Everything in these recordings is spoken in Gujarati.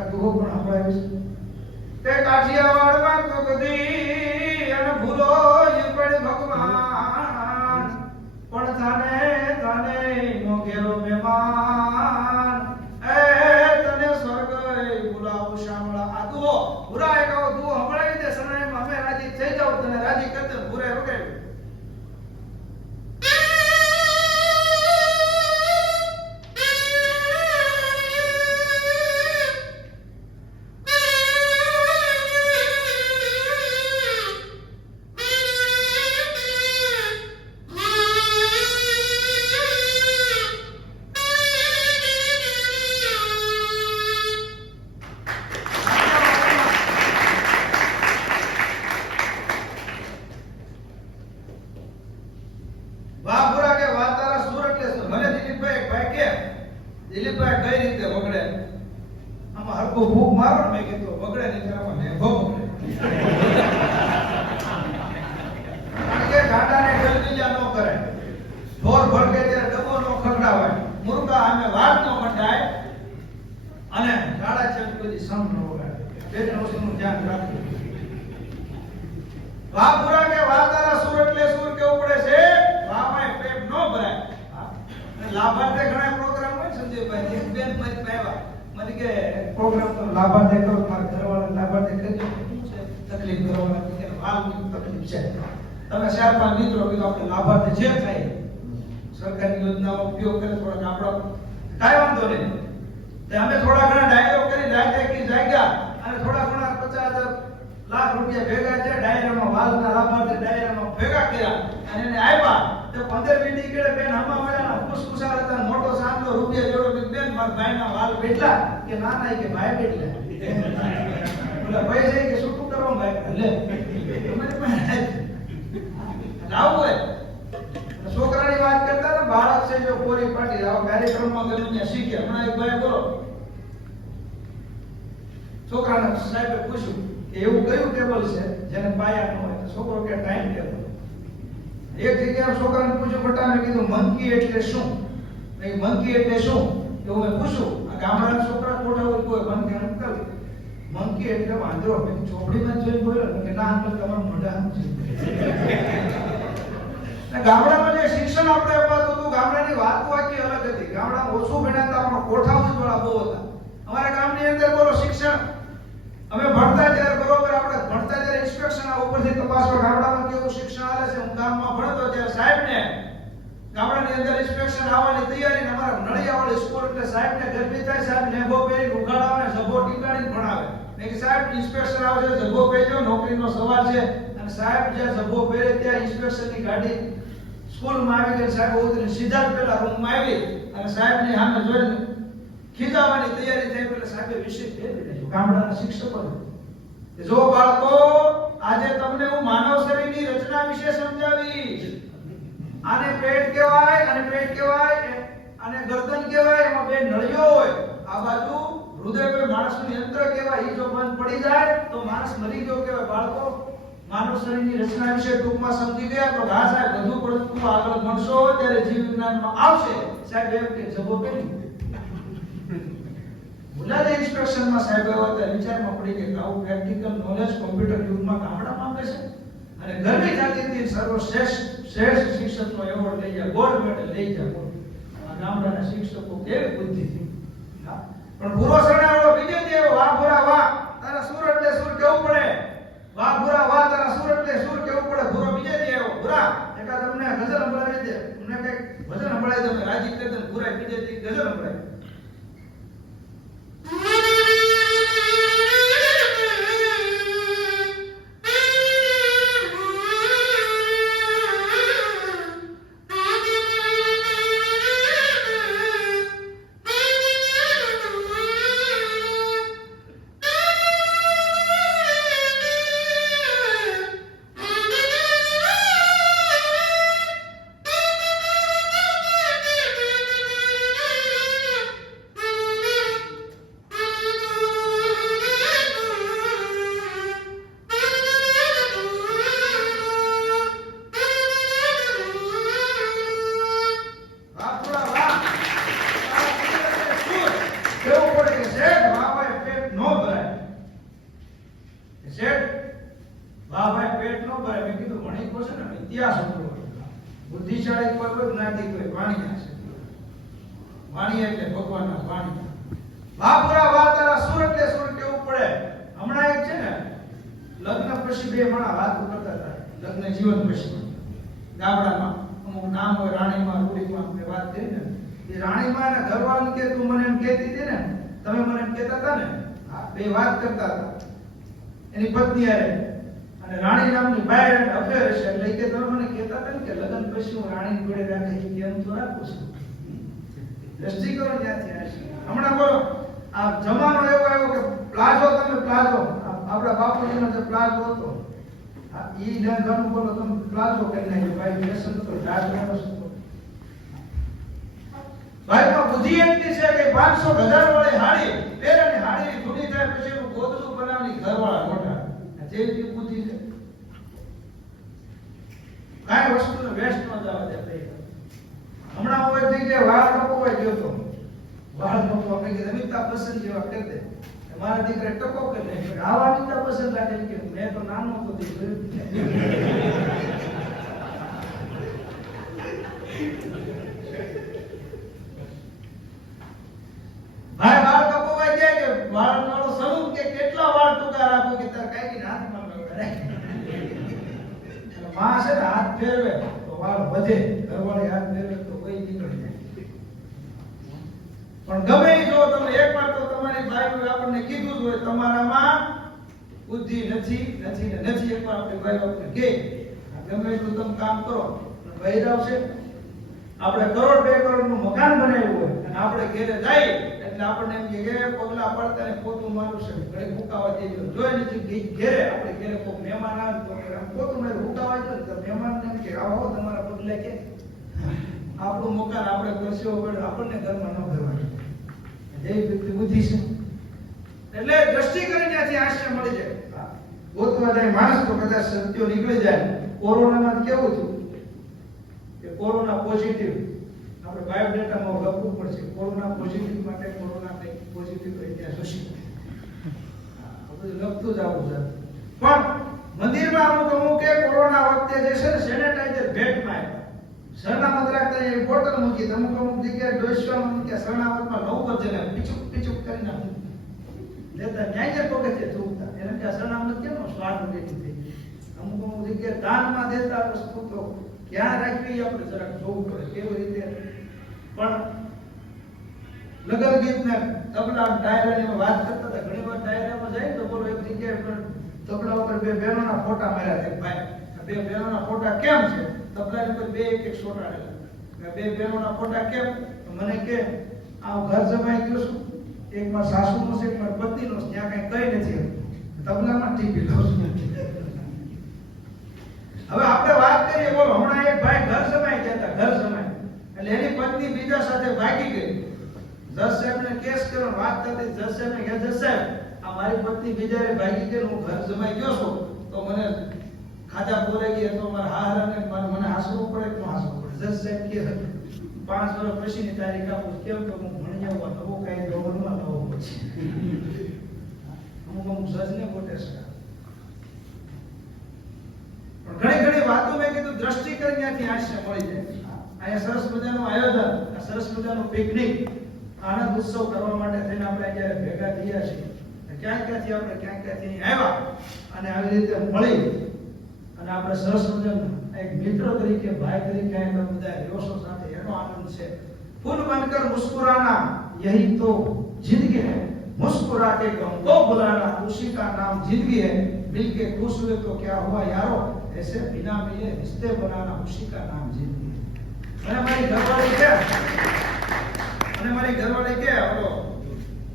દુહો પણ સંભળાવીશ તે કાઠિયાવાડમાં તો કદી અને ભૂલો પડ ભગવાન. પણ થાને થાને મોગેલો મહેમાન. એ, તને સ્વર્ગ બોલાવું શામળા. આ દુહો દિલીપભાઈ કઈ રીતે વગડે? આમાં હરકો ભૂખ મારો મેં કીધું, વગડે નહીં ત્યારે લેભો કારણ કે ગાડાને ગલગલિયા ન કરે. ઢોર ભડકે ત્યારે ડબો ન ખખડાવાય મુર્ગા અમે વાત ન મંડાય. અને ગાડા છે બધી સમ ન વગાડે. બે ત્રણ વસ્તુનું ધ્યાન રાખવું. વાહ પૂરા કે વાહ તારા સુર એટલે સુર કેવું પડે છે વાહ ભાઈ પેટ નો ભરાય હા. અને લાભાર્થે ઘણા પ્રોગ્રામ હોય ને સંજયભાઈ એક બેન મારી પાસે મને કે પ્રોગ્રામ તો લાભાર્થે કરો, મારા ઘરવાળા લાભાર્થે કરજો છે? તકલીફ ઘરવાળા કે હાલ તકલીફ છે? તમે ચાર પાંચ મિત્રો કીધું, આપણે લાભાર્થે જે થાય, સરકારની યોજનાનો ઉપયોગ કરે થોડા આપણો કાંઈ વાંધો નહીં. તે અમે થોડા ઘણા ડાયરો કરી, રાતે કે જાગ્યા, અને થોડા ઘણા પચાસ લાખ રૂપિયા ભેગા છે ડાયરામાં વાલના લાભાર્થી ડાયરામાં ભેગા કર્યા, અને એને આપ્યા. તો પંદર મિનિટ નીકળે બેન હમા મળ્યા ખુશખુશાલ હતા, મોટો સાંજો રૂપિયા જોડો બેન, મારા ભાઈના વાલ બેટલા કે ના ના ઈ કે ભાઈ બેટલા બોલા ભાઈ છે કે શું કરવા ભાઈ લે તમારી પાસે આવું હોય છોકરાની વાત કરતા ને બાળક છે જો કોરી પાટી આવા કાર્યક્રમમાં ગમે ત્યાં શીખે હમણાં એક ભાઈ બોલો છોકરાને સાહેબે પૂછ્યું કે એવું કયું ટેબલ છે જેને પાયા ન હોય? તો છોકરો કે ટાઈમ ટેબલ એક જગ્યાએ છોકરાને પૂછ્યું બટાને કીધું મંકી એટલે શું? મેં કીધું, મંકી એટલે શું? એવું મેં પૂછ્યું. આ ગામડાના છોકરા કોઠા હોય, કોઈ મંકી અંકલ મંકી એટલે વાંદરો મેં ચોપડીમાં જોઈને બોલ્યો ને કે ના અંકલ તમારું મોઢા ગામડામાં જે શિક્ષણ આપણે અપાતું હતું, ગામડાની વાત આખી અલગ હતી. ગામડામાં ઓછું ભણાતા, પણ કોઠા ઉજવાળા બહુ હતા. અમારા ગામની અંદર બોલો શિક્ષણ. અમે ભણતા ત્યારે બરોબર, આપણે ભણતા ત્યારે ઇન્સ્પેક્શન ઉપરથી તપાસવા ગામડામાં કેવું શિક્ષણ આવે છે, હું ગામમાં ભણતો ત્યારે સાહેબને ગામડાની અંદર ઇન્સ્પેક્શન આવવાની તૈયારી ને અમારા નળિયાવાળી સ્કૂલ એટલે સાહેબને ગરમી થાય સાહેબ નેબો પહેરી ઉઘાડાવે જભો ટીકાડી ભણાવે. મેં કે સાહેબ ઇન્સ્પેક્શન આવે જભો પહેરજો નોકરીનો સવાલ છે. અને સાહેબ જ્યાં જભો પહેરે ત્યાં ઇન્સ્પેક્શનની ગાડી સ્કૂલમાં આવી ગઈ સાહેબ ઉતરીને સીધા જ પેલા રૂમમાં આવી અને સાહેબની સામે જોઈને ખીજાવાની તૈયારી થઈ પેલા સાહેબે વિષય ફેરવી ગામડાના શિક્ષકો જો બાળકો, આજે તમને હું માનવ શરીરની રચના વિશે સમજાવીશ. આને પેટ કહેવાય અને પેટ કહેવાય અને ગરદન કહેવાય, એમાં બે નળીઓ હોય. આ બાજુ હૃદય પર માણસનું યંત્ર કહેવાય એ જો બંધ પડી જાય, તો માણસ મરી ગયો કહેવાય. બાળકો, માનવ શરીરની રચના વિશે ટૂંકમાં સમજી ગયા, તો હા સાહેબ, વધુ પડતું આગળ ભણશો ત્યારે જીવ વિજ્ઞાનમાં આવશે. સાહેબ, એમ કે જબો પેલી. મુલાદે ઇન્સ્ટ્રક્શનમાં સાહેબ આવ્યા હતા વિચારમાં પડી કે આવું પ્રેક્ટિકલ નોલેજ કોમ્પ્યુટર યુગમાં ગામડામાં આપે છે. અને ગરમી જાતિથી સર્વશ્રેષ્ઠ શ્રેષ્ઠ શિક્ષકનો એવોર્ડ લઈ જાય ગોલ્ડ મેડલ લઈ જાય. આ ગામડાના શિક્ષકો કેવી બુદ્ધિ પણ ભૂરો શરણાળો બીજે દેવ. વાહ ભરા વાહ તારા સુર બુદ્ધિશાળી કોઈ કોઈ જ્ઞાતિ કોઈ વાણિયા છે. વાણિયા એટલે ભગવાનના વાણિયા. બાપુરા વાત સુર એટલે સુર કેવું પડે? હમણાં એક છે ને, લગ્ન પછી બે માણા વાત કરતા હતા. લગ્ન જીવન પછી. ગામડામાં. અમુક નામ હોય, રાણીમાં રૂડીમાં મેં વાત કરી ને. એ રાણીમાં ને ઘરવાળું કે, તું મને એમ કહેતી હતી ને, તમે મને એમ કહેતા હતા ને? આ બે વાત કરતા હતા. એની પત્ની હારે અને રાણી નામની બાય અફેર છે એટલે કે તમે મને કહેતા હતા કે લગ્ન પછી હું રાણી જોડે રાખે કે એમ તો રાખું છું. દ્રષ્ટિકોણ ક્યાંથી આવે છે. હમણાં બોલો, આ જમાનો એવો આવ્યો કે પ્લાઝો તમે પ્લાઝો. આપણા બાપુજીનો જે પ્લાઝો હતો ઈ ને ઘણું બોલો, તમે પ્લાઝો કરી નાખ્યો. ભાઈ વ્યસન તો ઢાળ વ્યસન તો ભાઈમાં બુદ્ધિ એટલી છે કે 500 હજાર વાળી હાડી પહેરેની હાડીની જૂની થાય પછી એનું ગોદડું બનાવની ઘરવાળા મોટા આ જેવી બુદ્ધિ છે કાંઈ વસ્તુને વેસ્ટ ન જવા દે ભાઈ. હમણાં હોય થઈ જગ્યાએ વાળ હોય ગયો તો વાળ કપોવા મેં કીધું અમિતાભ બચ્ચન જેવા કરી દે. મારા દીકરા ટકો કરી પણ આવા અમિતાભ બચ્ચન લાગે કે મેં તો નાનો હતો તે જોયું જ નહીં. ભાઈ વાળ કપોવા ગયા કે વાળ વાળો સ્વરૂપ કે કેટલા વાળ ટૂંકા રાખો કે તાર કાંઈ હાથમાં ન કરાય અને માં છે ને હાથ ફેરવે તો વાળ વધે ઘરવાળી હાથ ફેરવે તો કોઈ નીકળી જાય પણ ગમે ઈ જો તમે એકવાર તો તમારી આપણને કીધું જ હોય તમારામાં બુદ્ધિ નથી નથી ને નથી. એકવાર આપણે ભાઈ આપણે કે, ગમે એટલું તમે કામ કરો. ભાઈ આવશે આપણે કરોડ બે કરોડનું મકાન બનાવ્યું હોય અને આપણે ઘેરે જાય એટલે આપણને એમ કે પગલા પડતા ને પોતું મારું છે. ઘરે ફૂકાવા દેજો જોઈ નથી ઘેરે આપણે ઘેરે કોઈ મહેમાન આવે તો પોતું મારું ફૂકાવા દે તો મહેમાનને એમ કે, આવો, તમારા પગલે કે. આપણું મકાન આપણે કરશો આપણને ઘરમાં ન કરવાનું જેવી વ્યક્તિ બુદ્ધિ છે. એટલે દ્રષ્ટિ કરીને ત્યાંથી આશ્રય મળી જાય. ગોતવા જાય માણસ તો કદાચ સત્યો નીકળી જાય. કોરોનામાં કેવું થયું? કે કોરોના પોઝિટિવ આપણે બાયોડેટામાં લખવું પડશે. કોરોના પોઝિટિવ માટે કોરોના કંઈક પોઝિટિવ હોય ત્યાં બધું લખતું જ આવું છે. પણ મંદિરમાં અમુક અમુક કોરોના વખતે જે છે ને સેનેટાઈઝર ભેટમાં શરણામત રાખતા એ બોટલ મૂકી. અમુક અમુક જગ્યાએ ડોસવા મૂક્યા શરણામતમાં નવ વજન પીચુક પીચુક કરી નાખું લેતા ન્યાય પગથિયે થૂકતા એને કે શરણામત કેમ સ્વાદ બેઠી થઈ અમુક અમુક જગ્યાએ દાનમાં દેતા વસ્તુ તો ક્યાં રાખવી આપણે જરાક જોવું પડે. કેવી રીતે? પણ લગન ગીત ને તબલા ડાયરાની વાત કરતા હતા. ઘણી વાર ડાયરામાં જાય તો બોલો એક જગ્યાએ પણ તબલા ઉપર બે બહેનોના ફોટા માર્યા છે. ભાઈ બે બહેનોના ફોટા કેમ છે? તબલાની ઉપર બે એક એક સોટાડેલા બે બહેનોના ફોટા કેમ? મને કે આ ઘર જમાઈ ગયો એક માં સાસુનો છે, એકમાં પતિનો છે, ત્યાં કઈ કઈ નથી તબલામાં ટીપી લઉં હવે આપણે વાત કરીએ, બોલો, હમણાં એક ભાઈ ઘર સમાઈ ગયા હતા, ઘર સમાય એટલે એની પત્ની બીજા સાથે ભાગી ગઈ. જજ સાહેબને કેસ કર્યો, વાત થતી જજ સાહેબને કે, જજ સાહેબ, આ મારી પત્ની બીજાએ ભાગી ગઈ, હું ઘર જમાઈ ગયો છું. તો મને ખાધા બોલે ગયા તો મારા હારાને મને હાસવું પડે તો હાસવું પડે? જજ સાહેબ કે પાંચ વર્ષ પછીની તારીખ આપું, કેમ કે હું ભણી આવું નવો કાંઈ ગવર્નમાં નવો પછી અમુક અમુક જજને ખોટે છે. પણ ઘણી ઘણી વાતો મેં કીધું, દ્રષ્ટિ કરી ત્યાંથી આશ્રય મળી જાય. અહીંયા સરસ મજાનું આયોજન, આ સરસ મજાનું પિકનિક આનંદ ઉત્સવ કરવા માટે થઈને આપણે જ્યારે ભેગા થયા છીએ. ક્યાંક ક્યાંથી આપણે, ક્યાંક ક્યાંથી આવ્યા અને આવી રીતે મળી. અને આપણે સરસ મજાનું એક મિત્ર તરીકે, ભાઈ તરીકે આપણે બધા રહ્યો સાથે तो आनंद से फूल बनकर मुस्कुराना, यही तो ज़िंदगी है। मुस्कुरा के गम को तो बुलाना खुशी का नाम ज़िंदगी है। मिलके खुश हुए तो क्या हुआ यारो? ऐसे बिना मिले रिश्ते बनाना खुशी का नाम ज़िंदगी है। मैंने हमारे घर वाले क्या? मैंने हमारे घर वाले क्या बोलो।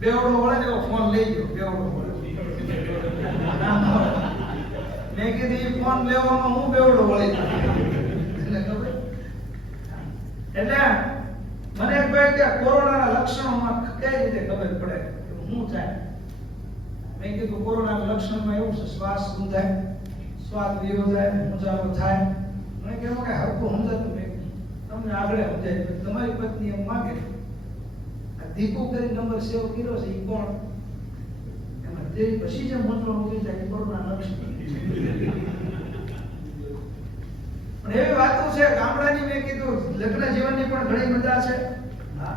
बेवड़ो बोले, देखो, फ़ोन ले लियो, बेवड़ो बोले। मैं कીધી ફોન લેવાનો हूँ बेवड़ो વળી એટલે મને કહે કે કોરોનાના લક્ષણોમાં કઈ રીતે ખબર પડે? શું થાય? મેં કીધું કોરોનાના લક્ષણમાં એવું છે, શ્વાસ રૂંધાય સ્વાદ વિયો જાય મૂંઝારો થાય. મને કેવું કે હરકું સમજાતું મેં તમને આગળ સમજાય તમારી પત્ની એમ માગે આ દીપુ કરી નંબર સેવ કર્યો છે એ કોણ? એમાં તે પછી જે મોટો ઉતરી જાય કોરોના લક્ષણ. એવી વાતો છે ગામડાની મેં કીધું લગ્ન જીવનની પણ ઘણી મજા છે. હા.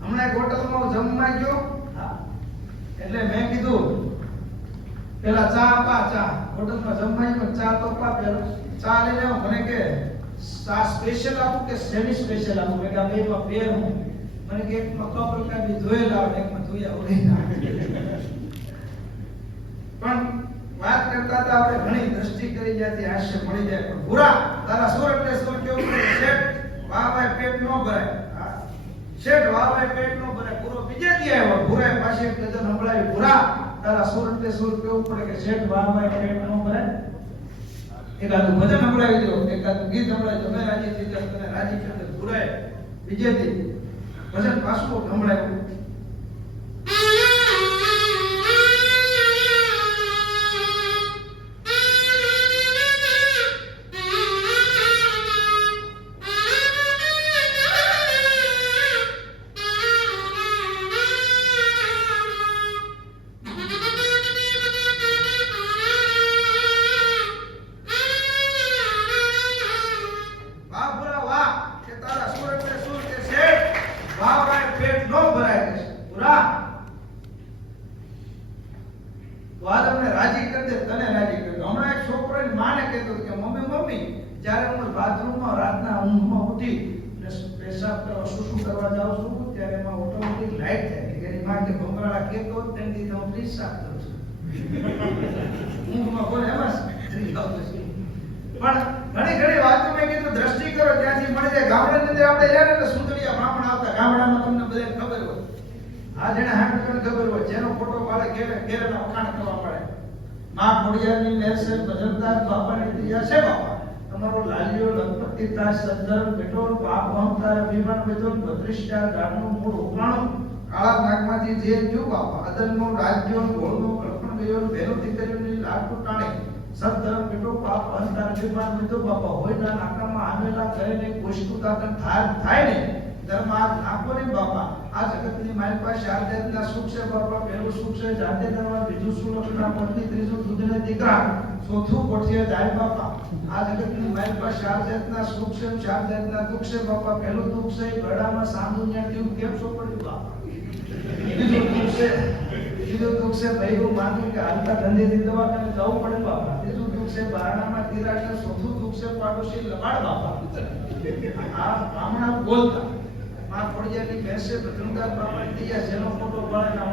હમણાં એક હોટલમાં જમવા ગયો. હા. એટલે મેં કીધું પેલા ચા પા ચા. હોટલમાં જમવા ગયો ચા તો પા પેલો ચા લઈ લેવો મને કે ચા સ્પેશિયલ આપું કે સેમી સ્પેશિયલ આપું? મેં કે બેમાં ફેર હું. મને કે એકમાં કપ રકાબી ધોયેલા આવે ને એકમાં ધોયા વગર પણ વાત કરતા હતા આપણે ઘણી દ્રષ્ટિ કરી જ્યાંથી હાસ્ય મળી જાય. પણ ભૂરા, તારા સુર એટલે સુર કેવું શેઠ વાહ પેટ ન ભરાય. શેઠ વાહ ભાઈ પેટ નો ભરાય. પૂરો બીજે દી આવ્યો ભૂરાએ પાછી એક નજર સંભળાવી. ભૂરા, તારા સુર એટલે સુર કેવું પડે કે શેઠ વાહ પેટ ન ભરાય? એકાદું ભજન સંભળાવી દો એકાદું ગીત સંભળાવી દો. મેં રાજી થઈ તને રાજી કરી દે ભૂરાએ બીજે દી ભજન પાછું સંભળાવ્યું. પેશાબ કરવા શું કરવા જાઉં છું, ત્યારે એમાં ઓટોમેટિક લાઈટ થાય. કે એની માં કે ભમરાળા કહેતો હું ફ્રીજ સાફ કરું છું. ઊંઘમાં કોને એમાં જ આવતું છે. પણ ઘણી ઘણી વાતો મેં કીધું, દ્રષ્ટિ કરો, ત્યાંથી મળી જાય. ગામડાની અંદર આપણે જાય એટલે સુંદરિયા બ્રાહ્મણ આવતા. ગામડામાં તમને બધાને ખબર હોય. આ જેને હાંડકણ ખબર હોય, જેનો ફોટો પાડે ઘેરે ઘેરેના વખાણ કરવા પડે. માં ખોડિયારની મહેર છે ભજનતા બાપાની પ્રિયા છે બાપા તમારો લાલિયો લખપતિ તાજ સંદર્ભ પાપ અહંકાર અભિમાન બેટો બત્રીસટા ગામનું મૂળ ઉપાણું કાળા નાગમાંથી જે થયું બાપા અદનનો રાજ્યો ગોળનો કલ્પણ ગયો ભેરો દીકરીઓની લાડ તૂટાણી સત્તર બેટો પાપ અંતર અભિમાન બેટો બાપા હોય ના નાકામાં આવેલા કહે ને કોશકુતા થાય ને, ધર્મ આ નાખો ને બાપા આ જગતની માય પાસે ચાર જાતના સુખ છે, બાપા, પહેલું સુખ છે, જાતે કરવા, બીજું સુખ ના પત્ની, ત્રીજું દૂધને દીકરા, ચોથું કોઠીએ જાય, બાપા. આ જગતની માય પાસે ચાર જાતના સુખ છે, ચાર જાતના દુઃખ છે, બાપા. પહેલું દુઃખ છે ગળામાં સાંધું ન્યાટ્યું કેમ છો પડ્યું બાપા? બીજું દુઃખ છે બીજું દુઃખ છે ભાઈ હું માનું કે હાલતા ધંધેથી દવાખાને જવું પડે, બાપા. ત્રીજું દુઃખ છે, બારણામાં તિરાડ ચોથું દુઃખ છે, પાડોશી લગાડ બાપા. આ બ્રાહ્મણા બોલતા. માં ફોડિયાની ભેંસે ભદ્રંગાર પ્રમાણે દિયા જેનો ફોટો પાડે ના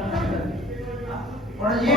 પણ એ